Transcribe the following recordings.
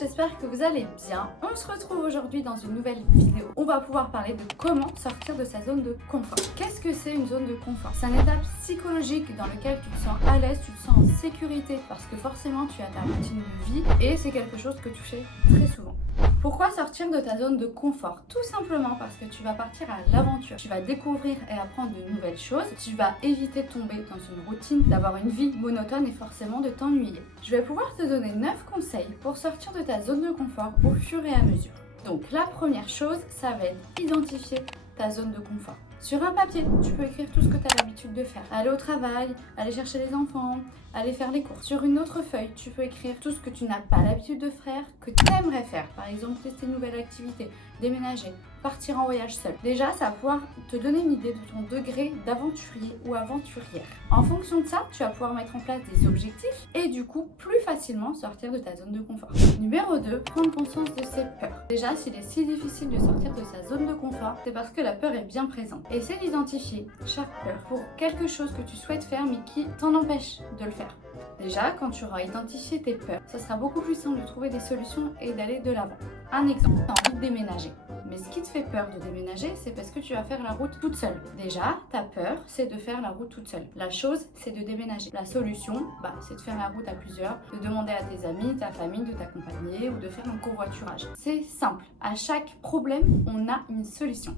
j'espère que vous allez bien. On se retrouve aujourd'hui dans une nouvelle vidéo. On va pouvoir parler de comment sortir de sa zone de confort. Qu'est-ce que c'est une zone de confort? C'est un état psychologique dans lequel tu te sens à l'aise, tu te sens en sécurité parce que forcément tu as ta routine de vie et c'est quelque chose que tu fais très souvent. Pourquoi sortir de ta zone de confort? Tout simplement parce que tu vas partir à l'aventure. Tu vas découvrir et apprendre de nouvelles choses. Tu vas éviter de tomber dans une routine, d'avoir une vie monotone et forcément de t'ennuyer. Je vais pouvoir te donner 9 conseils pour sortir de ta zone de confort au fur et à mesure. Donc la première chose, ça va être identifier ta zone de confort. Sur un papier, tu peux écrire tout ce que tu as l'habitude de faire. Aller au travail, aller chercher les enfants, aller faire les courses. Sur une autre feuille, tu peux écrire tout ce que tu n'as pas l'habitude de faire, que tu aimerais faire. Par exemple, tester une nouvelle activité, déménager, partir en voyage seul. Déjà, ça va pouvoir te donner une idée de ton degré d'aventurier ou aventurière. En fonction de ça, tu vas pouvoir mettre en place des objectifs et du coup, plus facilement sortir de ta zone de confort. Numéro 2, prendre conscience de ses peurs. Déjà, s'il est si difficile de sortir de sa zone de confort, c'est parce que la peur est bien présente. Essaie d'identifier chaque peur pour quelque chose que tu souhaites faire mais qui t'en empêche de le faire. Déjà, quand tu auras identifié tes peurs, ça sera beaucoup plus simple de trouver des solutions et d'aller de l'avant. Un exemple, tu as envie de déménager. Mais ce qui te fait peur de déménager, c'est parce que tu vas faire la route toute seule. Déjà, ta peur, c'est de faire la route toute seule. La chose, c'est de déménager. La solution, c'est de faire la route à plusieurs, de demander à tes amis, ta famille de t'accompagner ou de faire un covoiturage. C'est simple. À chaque problème, on a une solution.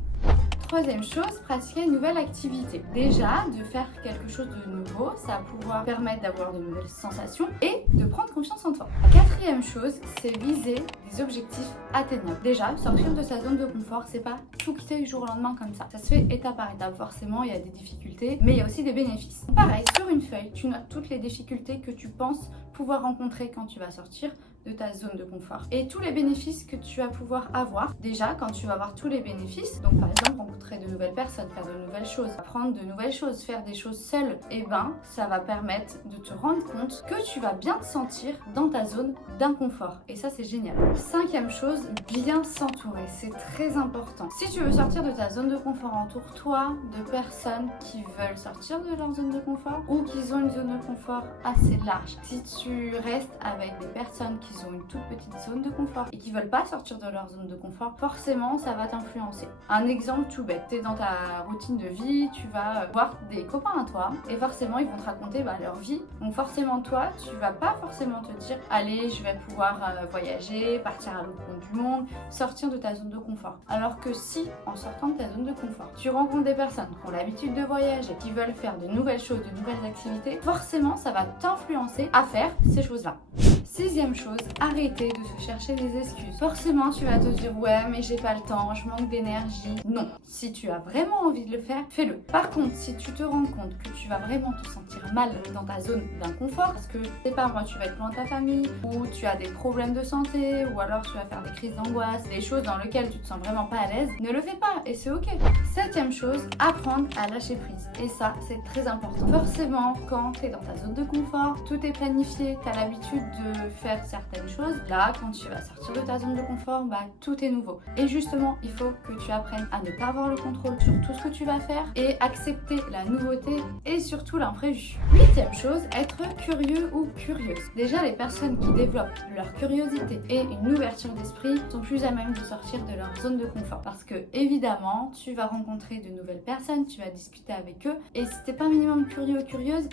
Troisième chose, pratiquer une nouvelle activité. Déjà, de faire quelque chose de nouveau, ça va pouvoir permettre d'avoir de nouvelles sensations et de prendre confiance en toi. Quatrième chose, c'est viser des objectifs atteignables. Déjà, sortir de sa zone de confort, c'est pas tout quitter du jour au lendemain comme ça. Ça se fait étape par étape. Forcément, il y a des difficultés, mais il y a aussi des bénéfices. Pareil, sur une feuille, tu notes toutes les difficultés que tu penses pouvoir rencontrer quand tu vas sortir de ta zone de confort et tous les bénéfices que tu vas pouvoir avoir. Déjà, quand tu vas avoir tous les bénéfices, donc par exemple rencontrer de nouvelles personnes, faire de nouvelles choses, apprendre de nouvelles choses, faire des choses seule, et ça va permettre de te rendre compte que tu vas bien te sentir dans ta zone d'inconfort et ça c'est génial. Cinquième chose, bien s'entourer, c'est très important. Si tu veux sortir de ta zone de confort, entoure-toi de personnes qui veulent sortir de leur zone de confort ou qui ont une zone de confort assez large. Si tu restes avec des personnes qui ont une toute petite zone de confort et qui veulent pas sortir de leur zone de confort, forcément ça va t'influencer. Un exemple tout bête, tu es dans ta routine de vie, tu vas voir des copains à toi et forcément ils vont te raconter leur vie. Donc forcément toi, tu vas pas forcément te dire allez je vais pouvoir voyager, partir à l'autre bout du monde, sortir de ta zone de confort. Alors que si en sortant de ta zone de confort, tu rencontres des personnes qui ont l'habitude de voyager, qui veulent faire de nouvelles choses, de nouvelles activités, forcément ça va t'influencer à faire ces choses-là. Sixième chose, arrêtez de se chercher des excuses. Forcément, tu vas te dire ouais, mais j'ai pas le temps, je manque d'énergie. Non, si tu as vraiment envie de le faire, fais-le. Par contre, si tu te rends compte que tu vas vraiment te sentir mal dans ta zone d'inconfort, parce que je sais pas moi, tu vas être loin de ta famille, ou tu as des problèmes de santé, ou alors tu vas faire des crises d'angoisse, des choses dans lesquelles tu te sens vraiment pas à l'aise, ne le fais pas et c'est ok. Septième chose, apprendre à lâcher prise. Et ça, c'est très important. Forcément, quand tu es dans ta zone de confort, tout est planifié, tu as l'habitude de faire certaines choses. Là, quand tu vas sortir de ta zone de confort, tout est nouveau. Et justement, il faut que tu apprennes à ne pas avoir le contrôle sur tout ce que tu vas faire et accepter la nouveauté et surtout l'imprévu. Huitième chose, être curieux ou curieuse. Déjà, les personnes qui développent leur curiosité et une ouverture d'esprit sont plus à même de sortir de leur zone de confort. Parce que, évidemment, tu vas rencontrer de nouvelles personnes, tu vas discuter avec eux et si t'es pas minimum curieux ou curieuse,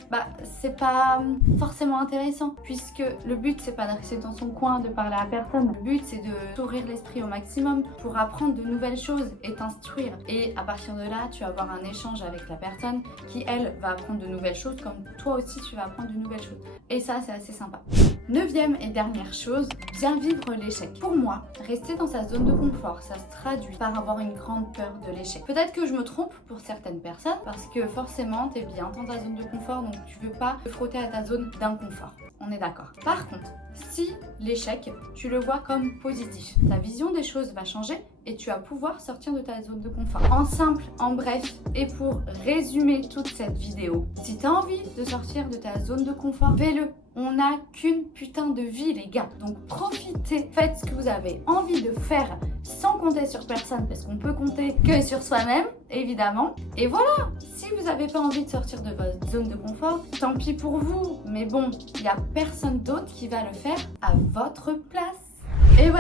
c'est pas forcément intéressant puisque le but c'est pas de rester dans son coin, de parler à personne. Le but c'est de t'ouvrir l'esprit au maximum pour apprendre de nouvelles choses et t'instruire. Et à partir de là, tu vas avoir un échange avec la personne qui, elle, va apprendre de nouvelles choses comme toi aussi tu vas apprendre de nouvelles choses. Et ça, c'est assez sympa. Neuvième et dernière chose, bien vivre l'échec. Pour moi, rester dans sa zone de confort, ça se traduit par avoir une grande peur de l'échec. Peut-être que je me trompe pour certaines personnes parce que forcément, t'es bien dans ta zone de confort donc tu veux pas te frotter à ta zone d'inconfort. On est d'accord. Par contre, si l'échec, tu le vois comme positif, ta vision des choses va changer et tu vas pouvoir sortir de ta zone de confort. En simple, en bref, et pour résumer toute cette vidéo, si tu as envie de sortir de ta zone de confort, fais-le. On n'a qu'une putain de vie les gars, donc profitez, faites ce que vous avez envie de faire sans compter sur personne parce qu'on peut compter que sur soi-même évidemment. Et voilà, si vous n'avez pas envie de sortir de votre zone de confort, tant pis pour vous, mais bon, il n'y a personne d'autre qui va le faire à votre place.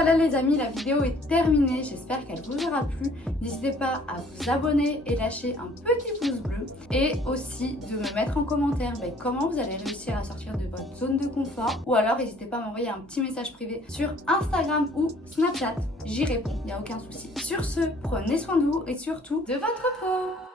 voilà les amis, la vidéo est terminée, j'espère qu'elle vous aura plu. N'hésitez pas à vous abonner et lâcher un petit pouce bleu et aussi de me mettre en commentaire comment vous allez réussir à sortir de votre zone de confort, ou alors n'hésitez pas à m'envoyer un petit message privé sur Instagram ou Snapchat, j'y réponds, il n'y a aucun souci. Sur ce, prenez soin de vous et surtout de votre peau.